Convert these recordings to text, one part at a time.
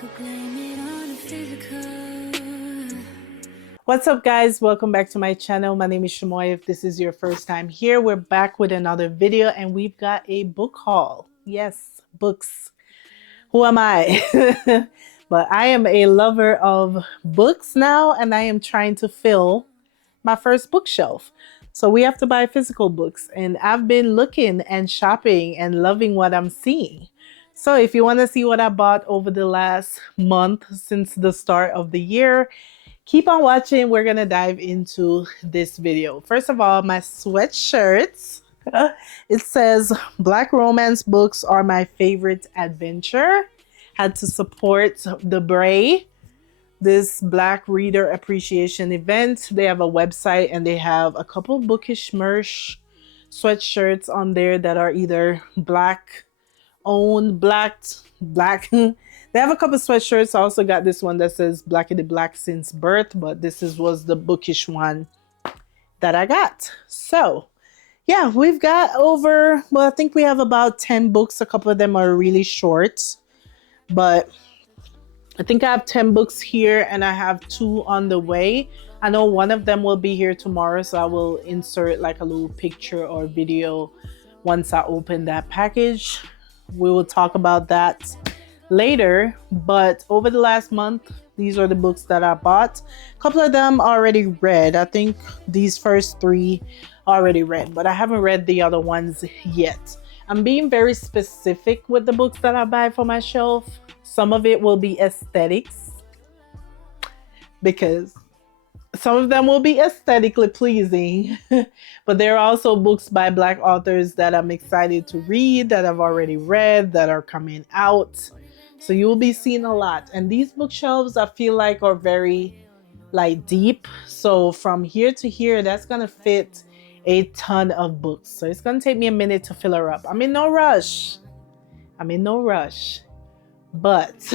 could blame it on the physical. What's up, guys? Welcome back to my channel. My name is Shamoy. If this is your first time here, we're back with another video and we've got a book haul. Yes, books. Who am I? But I am a lover of books now, and I am trying to fill my first bookshelf. So we have to buy physical books, and I've been looking and shopping and loving what I'm seeing. So if you want to see what I bought over the last month since the start of the year, keep on watching. We're gonna dive into this video. First of all, my sweatshirts. It says Black romance books are my favorite adventure. Had to support the Bray, this Black reader appreciation event. They have a website and they have a couple bookish merch sweatshirts on there that are either Black owned, black. They have a couple sweatshirts. I also got this one that says Blackity Black since birth, but was the bookish one that I got. So yeah, we've got over, well, I think we have about 10 books. A couple of them are really short, but I think I have 10 books here and I have 2 on the way. I know one of them will be here tomorrow, so I will insert like a little picture or video once I open that package. We will talk about that later, but over the last month, these are the books that I bought. A couple of them already read. I think these first 3 already read, but I haven't read the other ones yet. I'm being very specific with the books that I buy for my shelf. Some of it will be aesthetics, because some of them will be aesthetically pleasing, but there are also books by Black authors that I'm excited to read, that I've already read, that are coming out. So you will be seeing a lot. And these bookshelves, I feel like, are very like deep. So from here to here, that's going to fit a ton of books. So it's going to take me a minute to fill her up. I'm in no rush. But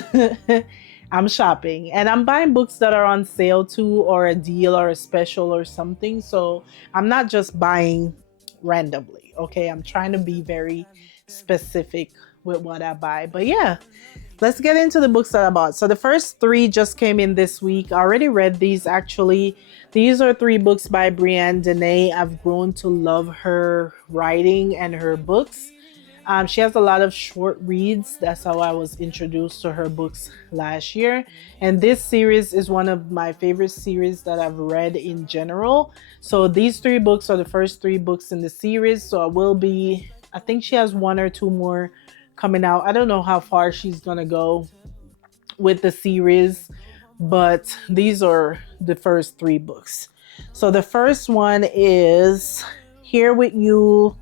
I'm shopping and I'm buying books that are on sale too, or a deal or a special or something. So I'm not just buying randomly. Okay. I'm trying to be very specific with what I buy. But yeah, let's get into the books that I bought. So the first 3 just came in this week. I already read these actually. These are 3 books by Brianne Deney. I've grown to love her writing and her books. She has a lot of short reads. That's how I was introduced to her books last year. And this series is one of my favorite series that I've read in general. So these 3 books are the first 3 books in the series. So I think she has 1 or 2 more coming out. I don't know how far she's going to go with the series, but these are the first 3 books. So the first one is Here With You,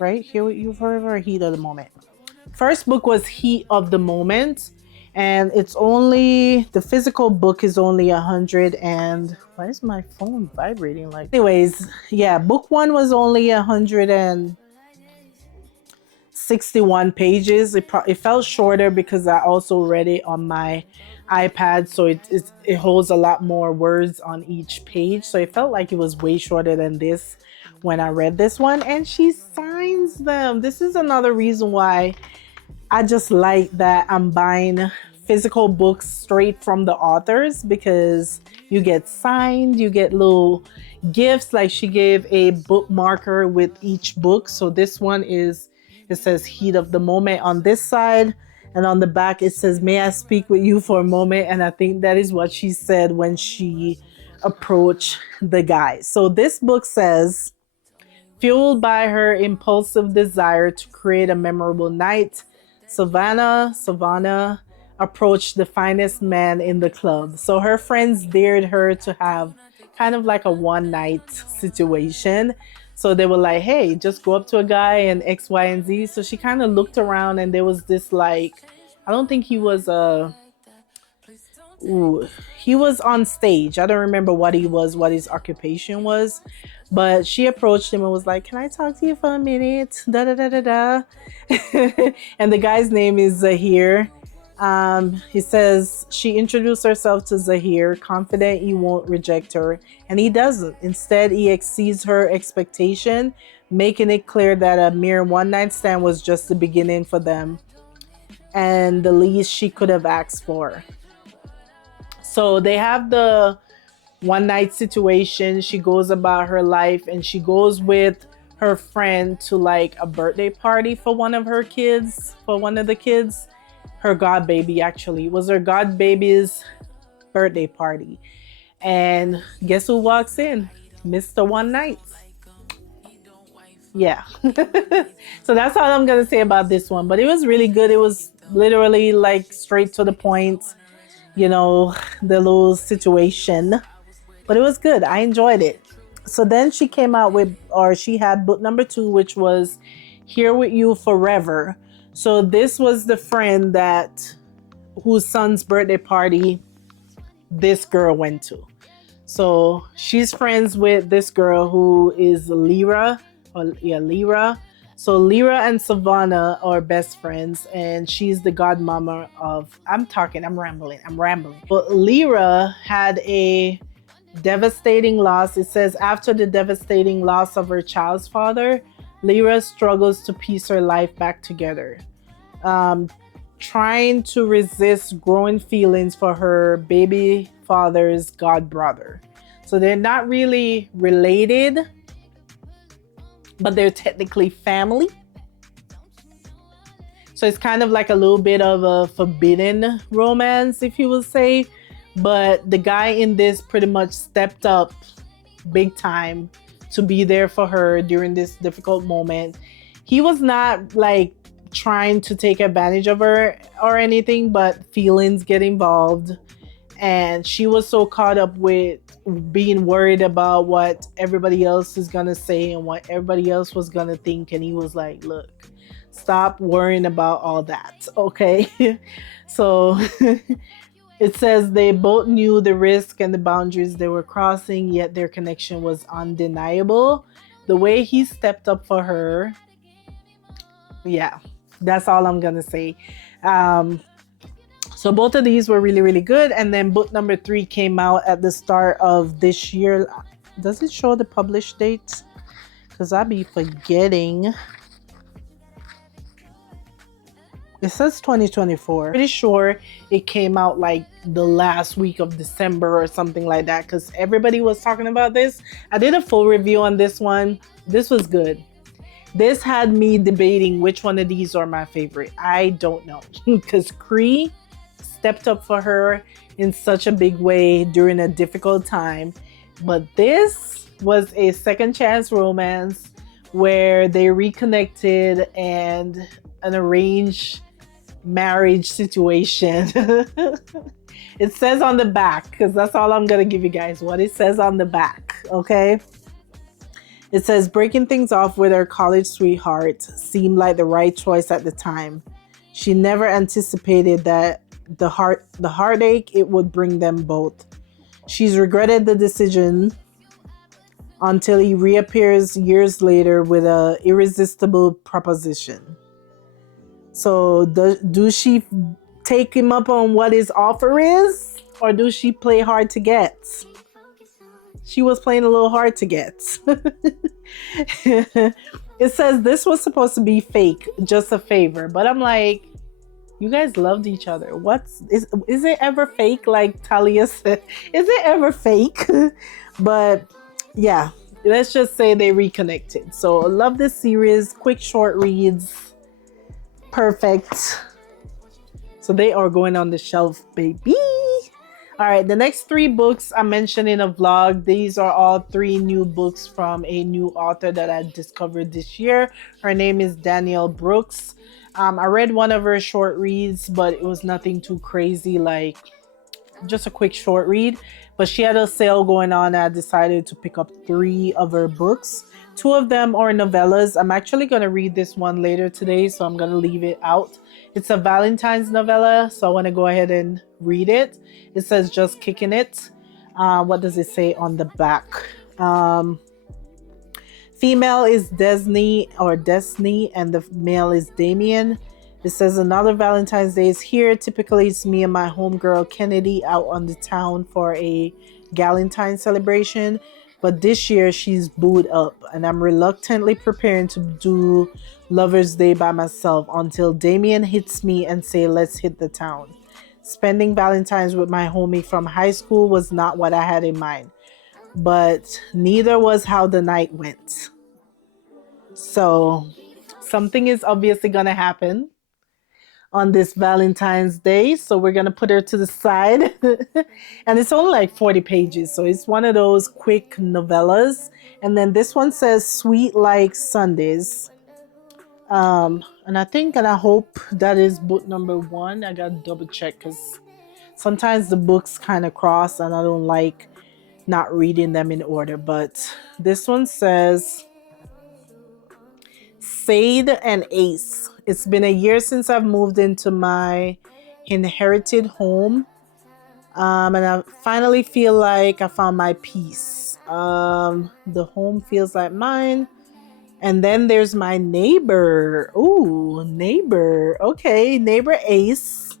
right? Here With You Forever, Heat of the Moment. First book was Heat of the Moment, and the physical book is only 100 and why is my phone vibrating like? Anyways, yeah, book 1 was only 161 pages. It felt shorter because I also read it on my iPad, so it holds a lot more words on each page. So it felt like it was way shorter than this when I read this one, and she signs them. This is another reason why I just like that I'm buying physical books straight from the authors, because you get signed, you get little gifts. Like she gave a bookmarker with each book. So this one it says Heat of the Moment on this side, and on the back it says, May I speak with you for a moment? And I think that is what she said when she approached the guy. So this book says, fueled by her impulsive desire to create a memorable night, Savannah approached the finest man in the club. So her friends dared her to have kind of like a one night situation. So they were like, hey, just go up to a guy and X, Y, and Z. So she kind of looked around and there was this I don't think he was he was on stage. I don't remember what his occupation was, but she approached him and was like, can I talk to you for a minute? Da da da da da. And the guy's name is Zahir. He says she introduced herself to Zahir, confident he won't reject her, and he doesn't. Instead, he exceeds her expectation, making it clear that a mere one-night stand was just the beginning for them. and the least she could have asked for. So they have the one night situation. She goes about her life and she goes with her friend to like a birthday party for one of her kids, for one of the kids. Her god baby, actually. It was her god baby's birthday party. And guess who walks in? Mr. One Night. Yeah. So that's all I'm gonna say about this one. But it was really good. It was literally like straight to the point, you know, the little situation. But it was good. I enjoyed it. So then she came out with, or she had book number 2, which was Here With You Forever. So this was the friend that whose son's birthday party this girl went to. So she's friends with this girl who is Lyra. Lyra. So Lyra and Savannah are best friends, and she's the godmama of. I'm rambling. But Lyra had a devastating loss. It says after the devastating loss of her child's father, Lyra struggles to piece her life back together, trying to resist growing feelings for her baby father's god brother. So they're not really related, but they're technically family. So it's kind of like a little bit of a forbidden romance, if you will say. But the guy in this pretty much stepped up big time to be there for her during this difficult moment. He was not like trying to take advantage of her or anything, but feelings get involved. And she was so caught up with being worried about what everybody else is going to say and what everybody else was going to think. And he was like, look, stop worrying about all that. Okay. So it says they both knew the risk and the boundaries they were crossing, yet their connection was undeniable. The way he stepped up for her. Yeah, that's all I'm going to say. So both of these were really, really good. And then book number 3 came out at the start of this year. Does it show the published date? Because I be forgetting. It says 2024. Pretty sure it came out like the last week of December or something like that, because everybody was talking about this. I did a full review on this one. This was good. This had me debating which one of these are my favorite. I don't know, because Cree stepped up for her in such a big way during a difficult time. But this was a second chance romance where they reconnected and an arranged marriage situation. It says on the back, because that's all I'm going to give you guys, what it says on the back, okay? It says, breaking things off with her college sweetheart seemed like the right choice at the time. She never anticipated that the heartache it would bring them both. She's regretted the decision until he reappears years later with an irresistible proposition. So do she take him up on what his offer is, or do she play hard to get? She was playing a little hard to get. It says this was supposed to be fake, just a favor. But I'm like, you guys loved each other. Is it ever fake? Like Talia said, is it ever fake? But yeah, let's just say they reconnected. So I love this series. Quick short reads. Perfect. So they are going on the shelf, baby. All right, the next 3 books I mentioned in a vlog. These are all 3 new books from a new author that I discovered this year. Her name is Danielle Brooks. I read one of her short reads, but it was nothing too crazy, like just a quick short read. But she had a sale going on. I decided to pick up 3 of her books. 2 of them are novellas. I'm actually going to read this one later today, so I'm going to leave it out. It's a Valentine's novella, so I want to go ahead and read it. It says Just Kicking It. What does it say on the back? Female is Destiny, and the male is Damien. It says another Valentine's Day is here. Typically, it's me and my homegirl Kennedy out on the town for a Galentine celebration. But this year she's booed up, and I'm reluctantly preparing to do Lover's Day by myself until Damien hits me and say, let's hit the town. Spending Valentine's with my homie from high school was not what I had in mind, but neither was how the night went. So something is obviously going to happen on this Valentine's Day. So we're going to put her to the side. And it's only like 40 pages. So it's one of those quick novellas. And then this one says Sweet Like Sundays. And I think and I hope that is book number 1. I got to double check because sometimes the books kind of cross and I don't like not reading them in order. But this one says Sade and Ace. It's been a year since I've moved into my inherited home. And I finally feel like I found my peace. The home feels like mine. And then there's my neighbor. Ooh, neighbor. Okay, neighbor Ace,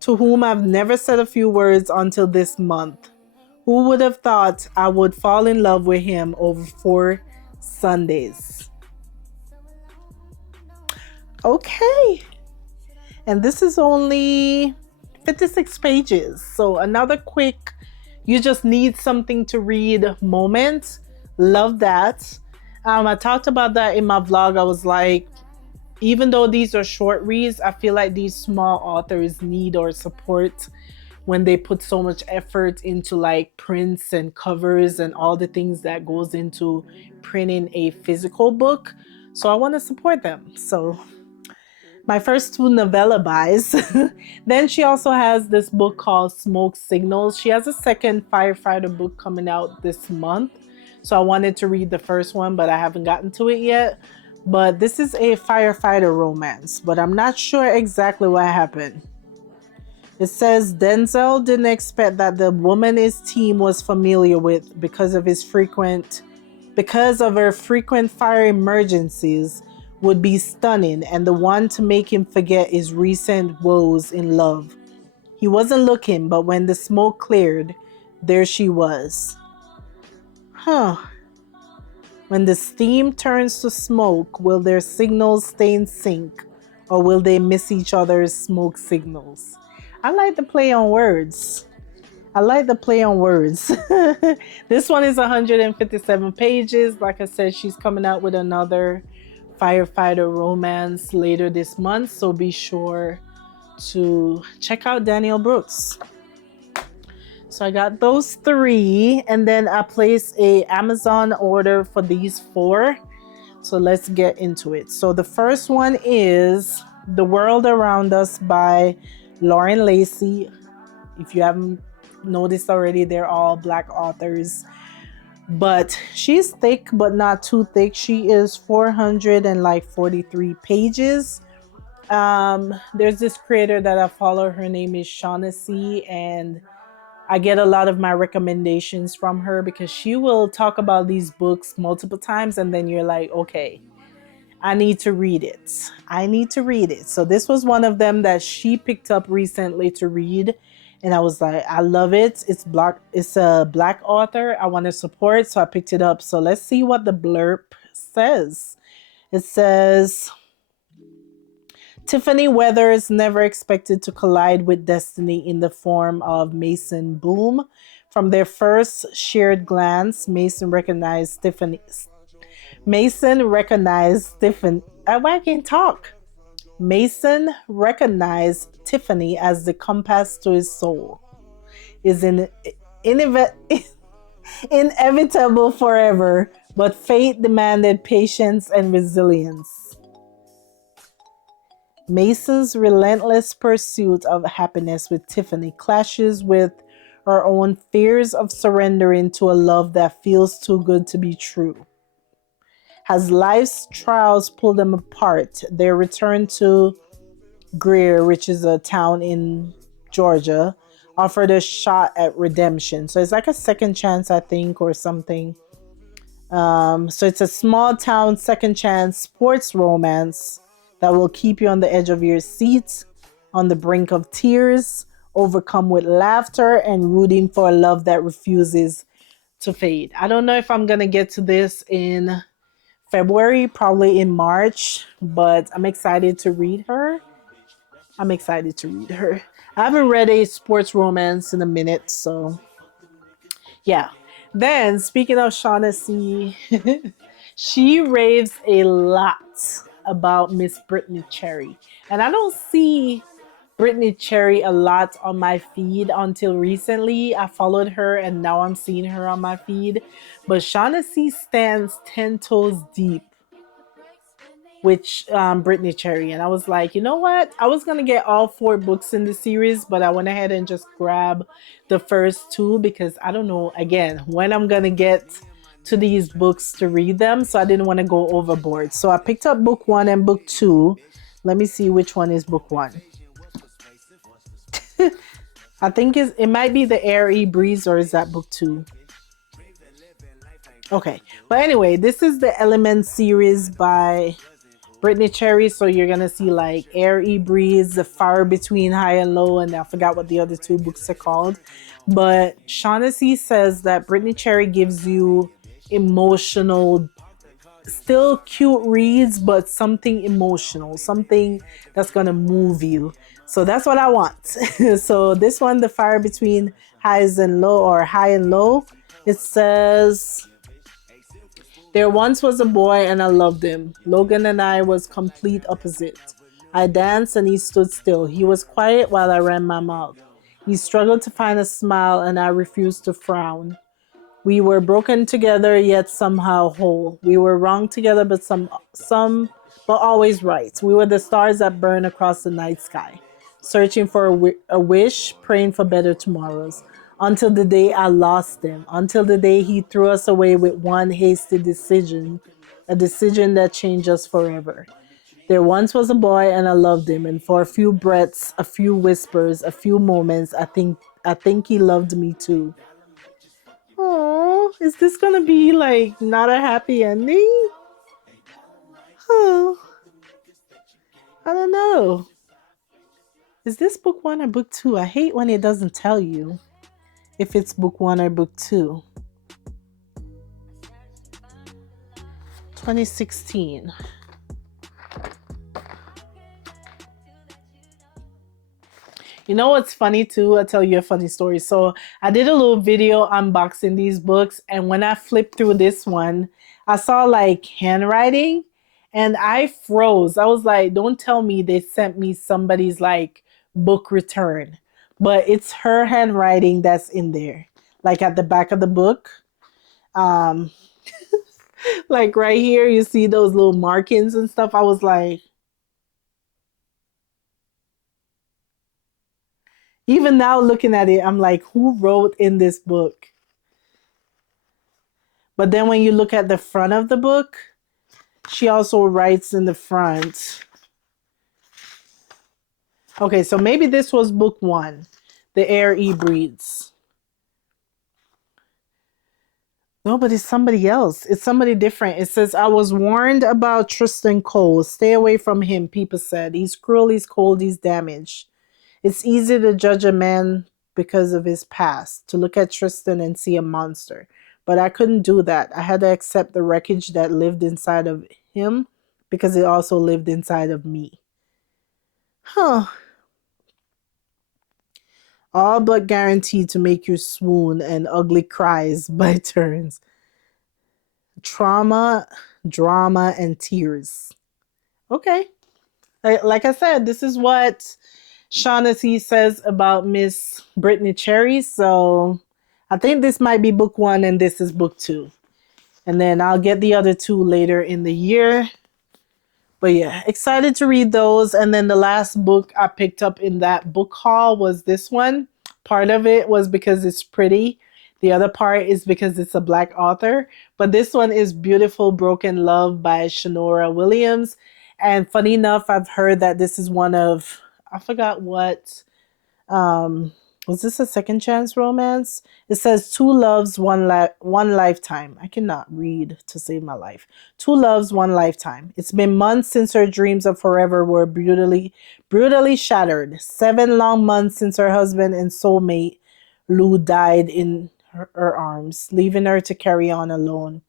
to whom I've never said a few words until this month. Who would have thought I would fall in love with him over 4 Sundays? Okay. And this is only 56 pages. So another quick, you just need something to read moment. Love that. I talked about that in my vlog. I was like, even though these are short reads, I feel like these small authors need our support when they put so much effort into like prints and covers and all the things that goes into printing a physical book. So I want to support them. So my first 2 novella buys. Then she also has this book called Smoke Signals. She has a second firefighter book coming out this month. So I wanted to read the first one, but I haven't gotten to it yet. But this is a firefighter romance, but I'm not sure exactly what happened. It says Denzel didn't expect that the woman his team was familiar with because of her frequent fire emergencies would be stunning and the one to make him forget his recent woes in love. He wasn't looking, but when the smoke cleared, there she was. When the steam turns to smoke, will their signals stay in sync or will they miss each other's smoke signals? I like the play on words. This one is 157 pages. Like I said, she's coming out with another firefighter romance later this month. So be sure to check out Danielle Brooks. So I got those 3, and then I placed a Amazon order for these 4. So let's get into it. So the first one is The World Around Us by Lauren Lacey. If you haven't noticed already, they're all Black authors. But she's thick, but not too thick. She is 443 pages. There's this creator that I follow. Her name is Shaughnessy, and I get a lot of my recommendations from her because she will talk about these books multiple times and then you're like, okay, I need to read it. So this was one of them that she picked up recently to read. And I was like, I love it. It's a Black author I want to support. So I picked it up. So let's see what the blurb says. It says, Tiffany Weathers never expected to collide with destiny in the form of Mason Boom. From their first shared glance, Mason recognized Tiffany. Mason recognized Tiffany as the compass to his soul. Is inevitable forever, but fate demanded patience and resilience. Mason's relentless pursuit of happiness with Tiffany clashes with her own fears of surrendering to a love that feels too good to be true. As life's trials pull them apart, their return to Greer, which is a town in Georgia, offered a shot at redemption. So it's like a second chance, I think, or something. So it's a small town second chance sports romance that will keep you on the edge of your seat, on the brink of tears, overcome with laughter, and rooting for a love that refuses to fade. I don't know if I'm going to get to this in February, probably in March, but I'm excited to read her. I'm excited to read her. I haven't read a sports romance in a minute, so yeah. Then, speaking of Shaughnessy, she raves a lot about Miss Brittany Cherry. And I don't see Brittany Cherry a lot on my feed until recently. I followed her and now I'm seeing her on my feed. But Shaughnessy stands 10 toes deep with Brittany Cherry. And I was like, you know what? I was going to get all 4 books in the series, but I went ahead and just grabbed the first 2 because I don't know, again, when I'm going to get to these books to read them. So I didn't want to go overboard. So I picked up book 1 and book 2. Let me see which one is book 1. I think it might be the Airy Breeze, or is that book 2? Okay. But anyway, this is the Element series by Brittany Cherry. So you're going to see like Airy Breeze, The Fire Between High and Low, and I forgot what the other 2 books are called. But Shaughnessy says that Brittany Cherry gives you emotional, still cute reads, but something emotional, something that's going to move you. So that's what I want. So this one, The Fire Between Highs and Low, or High and Low, it says, there once was a boy and I loved him. Logan and I was complete opposite. I danced and he stood still. He was quiet while I ran my mouth. He struggled to find a smile and I refused to frown. We were broken together, yet somehow whole. We were wrong together, but but always right. We were the stars that burn across the night sky, searching for a wish, praying for better tomorrows. Until the day I lost him, until the day he threw us away with one hasty decision, a decision that changed us forever. There once was a boy and I loved him, and for a few breaths, a few whispers, a few moments, I think he loved me too. Oh, is this gonna be like not a happy ending? Oh, I don't know. Is this book 1 or book 2? I hate when it doesn't tell you if it's book 1 or book 2. 2016. You know what's funny too? I'll tell you a funny story. So I did a little video unboxing these books, and when I flipped through this one, I saw like handwriting and I froze. I was like, don't tell me they sent me somebody's like book return. But it's her handwriting that's in there. Like at the back of the book. Um like right here, you see those little markings and stuff. I was like, even now looking at it, I'm like, who wrote in this book? But then when you look at the front of the book, she also writes in the front. Okay, so maybe this was book 1, The Air E Breeds. No, but it's somebody else. It's somebody different. It says, I was warned about Tristan Cole. Stay away from him, people said. He's cruel, he's cold, he's damaged. It's easy to judge a man because of his past, to look at Tristan and see a monster. But I couldn't do that. I had to accept the wreckage that lived inside of him because it also lived inside of me. Huh. All but guaranteed to make you swoon and ugly cries by turns. Trauma, drama, and tears. Okay. Like I said, this is what Shaughnessy says about Miss Brittany Cherry. So I think this might be book 1 and this is book 2. And then I'll get the other 2 later in the year. But yeah, excited to read those. And then the last book I picked up in that book haul was this one. Part of it was because it's pretty. The other part is because it's a Black author. But this one is Beautiful Broken Love by Shanora Williams. And funny enough, I've heard that this is one of, I forgot what, was this a second chance romance? It says two loves, one lifetime. I cannot read to save my life. Two loves, one lifetime. It's been months since her dreams of forever were brutally shattered. 7 long months since her husband and soulmate Lou died in her arms, leaving her to carry on alone.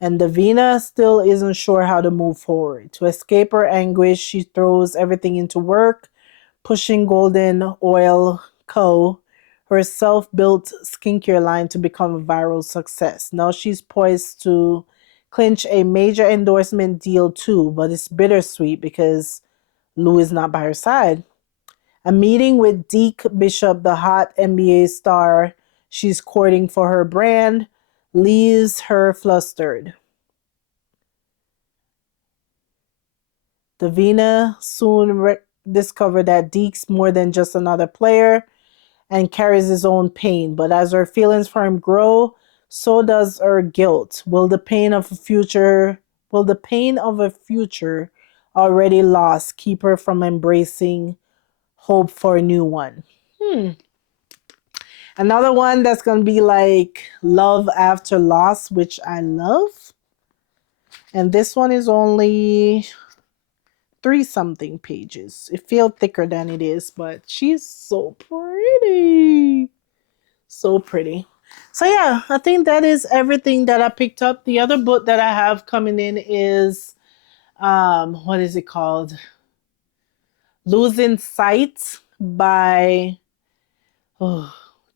And Davina still isn't sure how to move forward. To escape her anguish, she throws everything into work, pushing Golden Oil Co., her self built skincare line, to become a viral success. Now she's poised to clinch a major endorsement deal too, but it's bittersweet because Lou is not by her side. A meeting with Deke Bishop, the hot NBA star she's courting for her brand, leaves her flustered. Davina soon discovered that Deke's more than just another player and carries his own pain. But as her feelings for him grow, so does her guilt. Will the pain of a future already lost keep her from embracing hope for a new one? Another one that's gonna be like love after loss, which I love. And this one is only 3-something pages. It feels thicker than it is, but she's so pretty. So pretty. So yeah, I think that is everything that I picked up. The other book that I have coming in is what is it called? Losing Sight by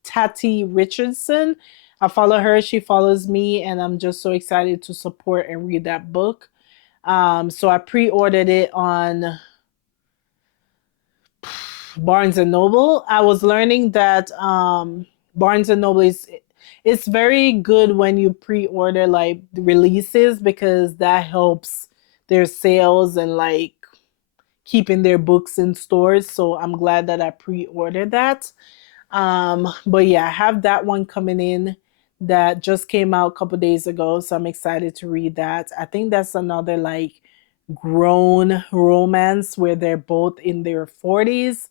Tati Richardson. I follow her, she follows me, and I'm just so excited to support and read that book. So I pre-ordered it on Barnes and Noble. I was learning that Barnes and Noble is it's very good when you pre-order like releases because that helps their sales and like keeping their books in stores. So I'm glad that I pre-ordered that. But yeah, I have that one coming in that just came out a couple days ago, so I'm excited to read that. I think that's another like grown romance where they're both in their 40s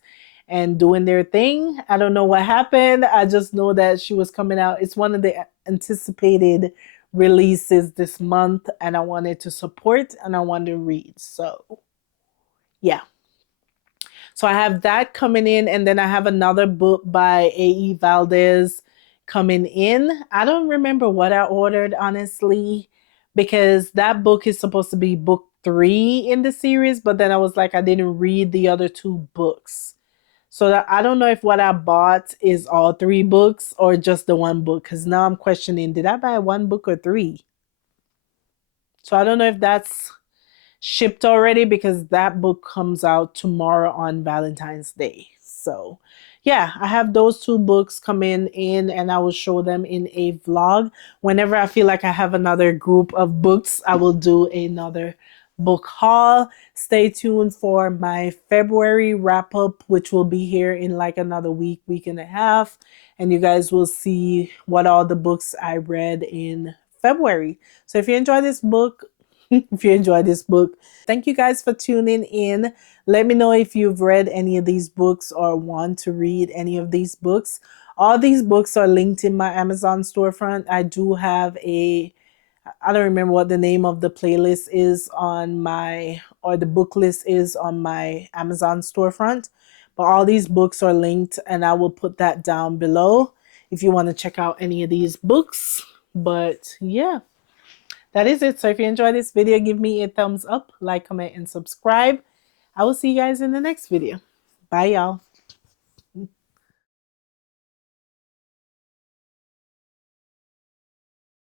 and doing their thing. I don't know what happened. I just know that she was coming out. It's one of the anticipated releases this month, and I wanted to support and I wanted to read. So, yeah. So I have that coming in, and then I have another book by A.E. Valdez coming in. I don't remember what I ordered, honestly, because that book is supposed to be book 3 in the series, but then I was like, I didn't read the other 2 books. So that, I don't know if what I bought is all 3 books or just the 1 book, because now I'm questioning, did I buy 1 book or 3? So I don't know if that's shipped already because that book comes out tomorrow on Valentine's Day. So, yeah, I have those 2 books coming in and I will show them in a vlog. Whenever I feel like I have another group of books, I will do another book haul. Stay tuned for my February wrap up, which will be here in like another week and a half. And you guys will see what all the books I read in February. So if you enjoy this book, if you enjoy this book, thank you guys for tuning in. Let me know if you've read any of these books or want to read any of these books. All these books are linked in my Amazon storefront. I do have I don't remember what the name of the playlist is on my, or the book list is on my Amazon storefront. But all these books are linked and I will put that down below if you want to check out any of these books. But yeah, that is it. So if you enjoyed this video, give me a thumbs up, like, comment, and subscribe. I will see you guys in the next video. Bye, y'all.